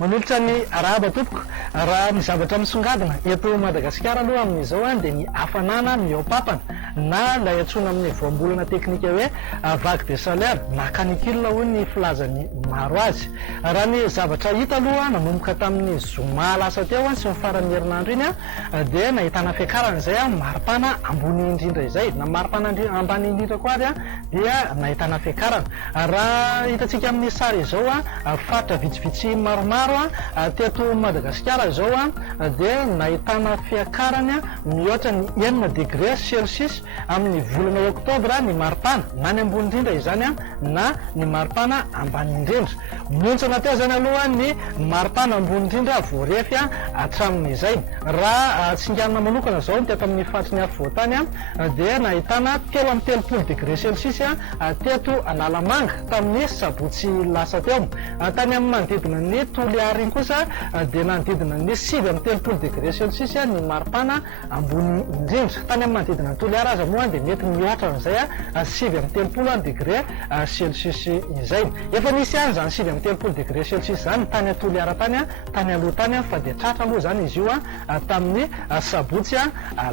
manolotra ny arahaba tompoko raha ny zavatra misongadina eto Madagasikara aloha amin'izao dia ny hafanana mihoapapana na ilay antsoina amin'ny voambolana teknika hoe vague de chaleur na canicule hoy ny filazany maro azy. Raha ny zavatra hita aloha nanomboka tamin'ny zoma lasa teo sy ny faran'ny herinandro iny dia nahitana fiakarana izay maripana ambony indrindra izay na maripana ambany indrindra koa ary dia nahitana fiakarana. Raha hitantsika amin'ny sary izao faritra vitsivitsy maromaro teto Madagasikara izao dia nahitana fiakarana mihoatra ny 9 degré Celsius amin'ny volana oktobra ny maripana na ny ambony indrindra izany na ny maripana ambany indrindra. Montsana teo zany aloha ny maripana ambony indrindra voarefy hatramin'izay. Raha tsinganana manokana zao teto amin'ny fatriny afovoantany dia nahitana 13 degré Celsius teto Analamanga tamin'ny sabotsy lasa teo. Tany amin'ny manodidina ny Toliara iny kosa dia nanodidina ny 13 degré Celsius ny maripana ambony indrindra. Tany amin'ny manodidina ny Toliara aza moa dia mety mihoatra an'izay 13 degré Celsius izay. Efa nisy any zany 13 degré Celsius zany tany Toliara tany aloha tany fa dia tratra aloha zany izy io tamin'ny sabotsy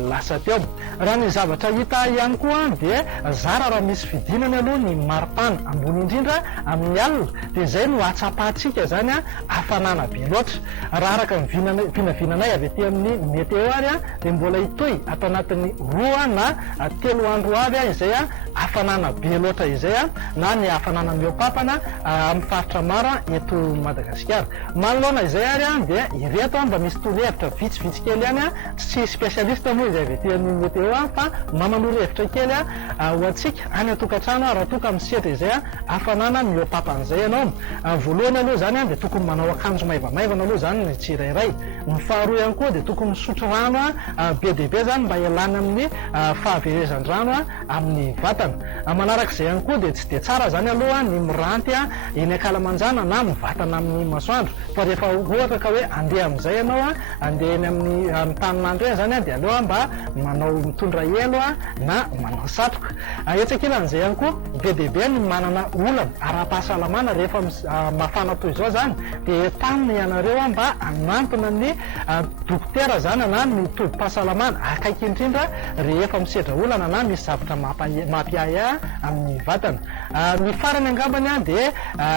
lasa teo. Raha ny zavatra hita ihany koa dia zara raha misy fidinany aloha ny maripana ambony indrindra amin'ny alina dia izay no atsapahantsika zany hafanana be loatra. Raha araka ny vinavinanay avy etỳ amin'ny météo ary dia mbola hitoy atao anatin'ny 2 na 3 andro avy izay hafanana be loatra izay na ny hafanana mihoapapana amin'ny faritra maro eto Madagasikara. Manoloana izay ary dia ireto mba misy torohevitra vitsivitsy kely ihany tsy spécialiste moa izay avy etỳ amin'ny météo fa mamanoro-hevitra kely ho antsika any an-tokantrano raha toka misetra izay hafanana mihoapapana izay ianao. Voalohany aloha zany dia tokony manao akanjo maivamaivana aloha zany ny tsirairay. Ny faharoa ihany koa dia tokony misotro rano be dia be zany mba ialana amin'ny fahaverezan-drano amin'ny vatana. Manarak'izay ihany koa dia tsy dia tsara zany aloha ny miranty eny ankalamanjana na mivatana amin'ny masoandro fa rehefa ohatra ka hoe andeha amin'izay ianao andeha eny amin'ny taninandro eny zany dia aleo mba manao mitondra elo na manao satroka. Etsakilan'izay ihany koa be dia be ny manana olana ara-pahasalamana rehefa mafana toy izao zany dia entanina ianareo mba hanantona ny dokotera zany na ny tobi-pahasalamana akaiky indrindra rehefa misedra olana na misy zavatra mampiaya amin'ny vatana. Ny farany angambany dia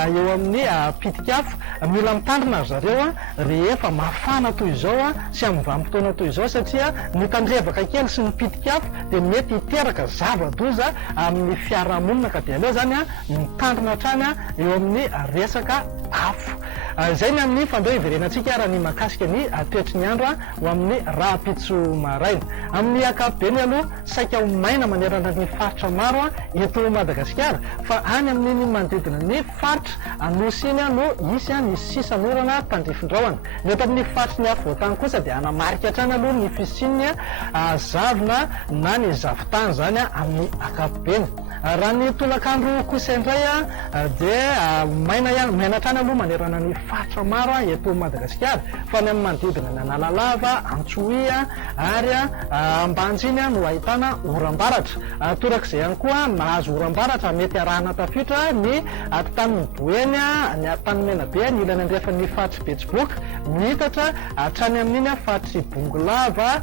eo amin'ny pitikafo mila mitandrina zareo rehefa mafana toy izao sy amin'ny vanim-potoana toy izao satria ny tandrevaka kely sy ny pitikafo dia mety hiteraka zava-doza amin'ny fiarahamonina ka dia aleo zany mitandrina hatrany eo amin'ny resaka afo. Izay ny amin'ny fandao iverenantsika raha ny mahakasika ny toetry ny andro ho amin'ny rahampitso maraina. Amin'ny ankapobeny aloha saika ho maina manerana ny faritra maro eto Madagasikara fa any amin'ny manodidina ny faritra anosy iny no isy ny sisan'orana tandrifin-drahona. Ny eto amin'ny faritry ny afovoantany kosa dia anamarika hatrany aloha ny fisiany zavona na ny zavotany zany amin'ny ankapobeny. Raha ny tolakandro kosa indray dia maina hatrany aloha manerana ny faritra maro eto Madagasikara fa ny amin'ny manodidina ny Analalava, Antsohia ary Ambanjy iny no ahitana oram-baratra. Torak'izay ihany koa mahazo oram-baratra mety arahana tafiditra ny atanin'ny Boeny, ny atanin'ny Menabe, ny ilany andrefan'ny faritry Betsiboka, mitatra hatrany amin'iny faritry Bongolava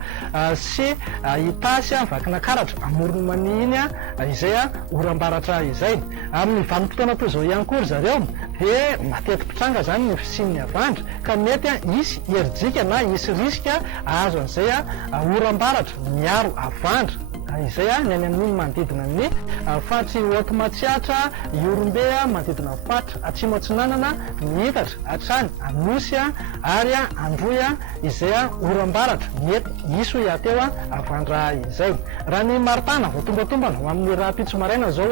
sy Itasy, Vakinakaratra, Amoronomania iny izay oram-baratra izay. Amin'ny vanim-potoana toy izao ihany koa zareo dia mateti-pitranga zany ny fisian'ny avandra ka mety hisy herijika na hisy risika azo an'izay oram-baratra miaro avandra izay ny any amin'ny manodidina ny faritry Hotomatsiatra, Iorombe, manodidina faritra Atsimo Atsinanana, Mitatra, Atrany, Anosy ary Androy izay oram-baratra mety hisy iateo avandra izay. Raha ny maripana voatombotombana ho amin'ny rahampitso maraina zao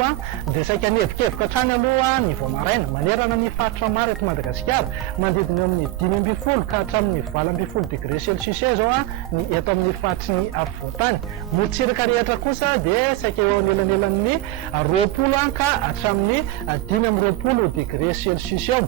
dia saika nihevikevoka hatrany aloha ny vao maraina manerana ny faritra maro eto Madagasikara manodidina eo amin'ny 5 ka hatramin'ny 20 degré Celsius zao ny eto amin'ny faritry ny afovoantany. Motsiraka rehetra ora kosa dia saika eo anelanelan'ny 20 ka hatramin'ny 5 degré celsius eo.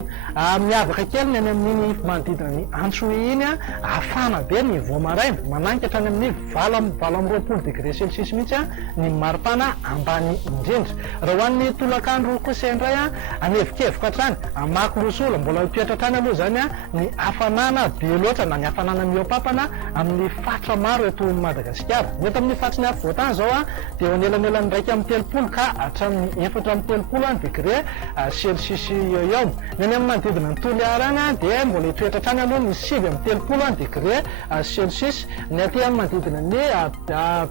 Miavaka kely ny any amin'iny manodidina ny Antsohihy iny hafana be ny voamaraina, manankatra any amin'ny 20 degré celsius mihitsy ny maripana ambany indrindra. Raha ho an'ny tolakandro kosa indray anevikevoka hatrany makolosolo mbola mitoetra hatrany aloha zany ny hafanana be loatra na ny hafanana miopapana amin'ny fatra maro eto Madagasikara. Eto amin'ny fatry ny afovoantany zao dia eo anelanelan'ny 1.30 ka hatramin'ny 4.30 degré celsius eo eo. Ny any amin'ny manodidina ny Toliara any dia mbola hitoetra hatrany aloha ny 7.30 degré celsius. Ny aty amin'ny manodidina ny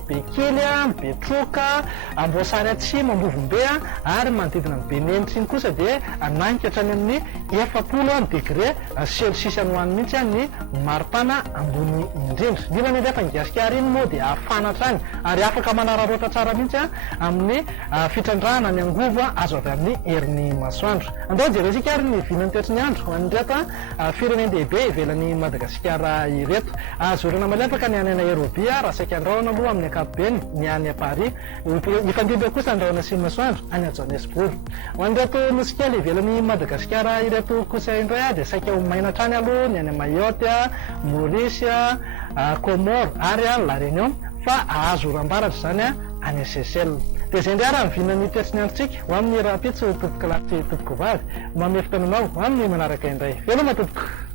Bekily, Betroka, Amboasary Atsimo, Ambovombe ary manodidina ny Benenitra iny kosa dia nankatra hatrany amin'ny 40 degré celsius any ho any mihitsy ny maripana ambony indrindra. Ilany rehefa Madagasikara iny moa dia hafana hatrany ary afaka manararaotra tsara mihitsy amin'ny fitrandrahana ny angovo azo avy amin'ny herin'ny masoandro. Andao jeresika ary ny vinany toetrany ny andro an'ireto firenendehibe ivelan'ny Madagasikara ireto. Azorana malefaka ny any Nairobi raha saika andrahoana aloha amin'ny ankapobeny, ny any Paris ifandimby kosa andrahoana sy masoandro any Johannesburg. Ho an'ireto nosy kely ivelan'ny Madagasikara ireto kosa indray dia saika ho maina hatrany aloha ny any Mayotte, Maurice, Comore ary La Réunion fa azo oram-baratra zany any Seychelles. Dia izay indray raha mivinana ny toetrany androntsika ho amin'ny raha pitsy tompoko latsy tompoko vavy mamefy tananao ho amin'ny manaraka indray. Veloma tompoko.